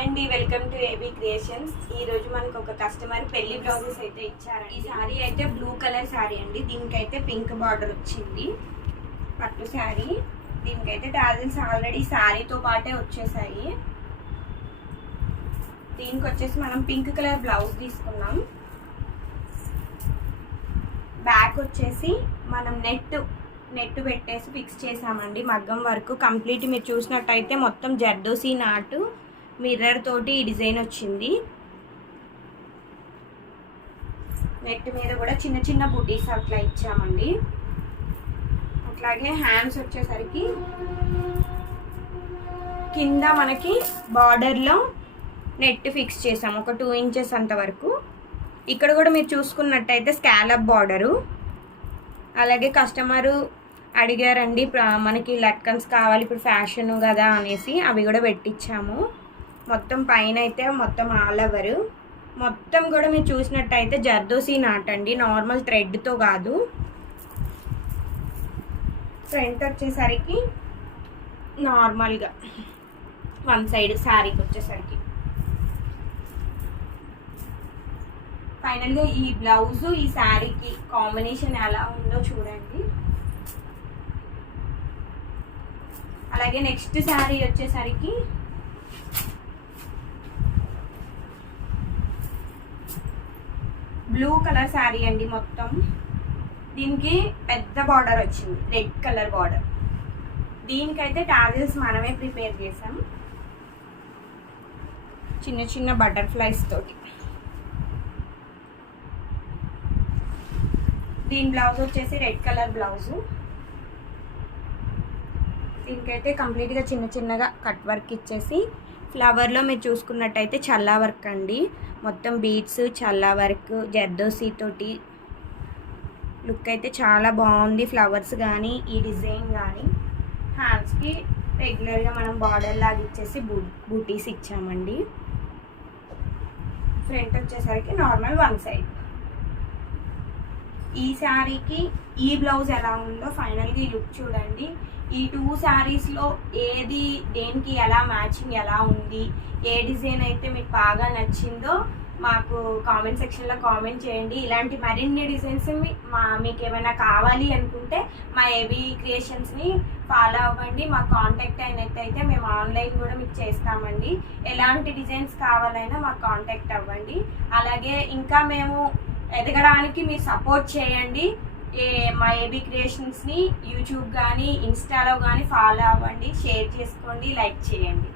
అండి, welcome to AB creations. ఈ రోజు మనకు ఒక కస్టమర్ పెళ్లి బ్లౌజెస్ అయితే ఇచ్చారండి. ఈ శారీ అయితే బ్లూ కలర్ శారీ అండి. దీనికైతే పింక్ బార్డర్ వచ్చింది. పట్టు శారీ. దీనికైతే టాజిల్స్ ఆల్రెడీ శారీతో పాటే వచ్చేసాయి. దీనికి వచ్చేసి మనం పింక్ కలర్ బ్లౌజ్ తీసుకున్నాం. బ్యాక్ వచ్చేసి మనం నెట్ పెట్టేసి ఫిక్స్ చేసామండి. మగ్గం వరకు కంప్లీట్ మీరు చూసినట్టయితే మొత్తం జర్దోసి నాటు మిర్రర్ తోటి ఈ డిజైన్ వచ్చింది. నెట్ మీద కూడా చిన్న చిన్న బుటీస్ అట్లా ఇచ్చామండి. అట్లాగే హ్యాండ్స్ వచ్చేసరికి కింద మనకి బార్డర్లో నెట్ ఫిక్స్ చేసాము ఒక 2 ఇంచెస్ అంతవరకు. ఇక్కడ కూడా మీరు చూసుకున్నట్టయితే స్కాలప్ బార్డరు. అలాగే కస్టమరు అడిగారండి మనకి లట్కన్స్ కావాలి ఇప్పుడు ఫ్యాషన్ కదా అనేసి, అవి కూడా పెట్టించాము. మొత్తం పైన అయితే మొత్తం ఆల్ ఓవర్ మొత్తం కూడా మీరు చూసినట్టయితే జర్దోసి నాటండి, నార్మల్ థ్రెడ్తో కాదు. ఫ్రంట్ వచ్చేసరికి నార్మల్గా వన్ సైడ్ శారీకి వచ్చేసరికి. ఫైనల్గా ఈ బ్లౌజు ఈ శారీకి కాంబినేషన్ ఎలా ఉందో చూడండి. అలాగే నెక్స్ట్ శారీ వచ్చేసరికి బ్లూ కలర్ శారీ అండి. మొత్తం దీనికి పెద్ద బార్డర్ వచ్చింది, రెడ్ కలర్ బార్డర్. దీనికైతే టాజిల్స్ మనమే ప్రిపేర్ చేసాం చిన్న చిన్న బటర్ఫ్లైస్ తోటి. దీని బ్లౌజ్ వచ్చేసి రెడ్ కలర్ బ్లౌజు. దీనికైతే కంప్లీట్గా చిన్న చిన్నగా కట్ వర్క్ ఇచ్చేసి ఫ్లవర్లో మీరు చూసుకున్నట్టయితే చల్లా వర్క్ అండి. మొత్తం బీడ్స్ చల్లా వర్క్ జర్దోసి తోటి లుక్ అయితే చాలా బాగుంది. ఫ్లవర్స్ కానీ ఈ డిజైన్ కానీ. హ్యాండ్స్కి రెగ్యులర్గా మనం బార్డర్ లాగా ఇచ్చేసి బూటీస్ ఇచ్చామండి. ఫ్రంట్ వచ్చేసరికి నార్మల్ వన్ సైడ్. ఈ శారీకి ఈ బ్లౌజ్ ఎలా ఉందో ఫైనల్గా ఈ లుక్ చూడండి. ఈ 2 శారీస్లో ఏది దేనికి ఎలా మ్యాచింగ్ ఎలా ఉంది, ఏ డిజైన్ అయితే మీకు బాగా నచ్చిందో మాకు కామెంట్ సెక్షన్లో కామెంట్ చేయండి. ఇలాంటి మరిన్ని డిజైన్స్ మీకు ఏమైనా కావాలి అనుకుంటే మా ఏబీ క్రియేషన్స్ని ఫాలో అవ్వండి. మా కాంటాక్ట్ అయినట్టయితే మేము ఆన్లైన్ కూడా మీకు చేస్తామండి. ఎలాంటి డిజైన్స్ కావాలైనా మాకు కాంటాక్ట్ అవ్వండి. అలాగే ఇంకా మేము ఎదగడానికి మీరు సపోర్ట్ చేయండి. మా ఏబీ క్రియేషన్స్ని యూట్యూబ్ కానీ ఇన్స్టాలో కానీ ఫాలో అవ్వండి, షేర్ చేసుకోండి, లైక్ చేయండి.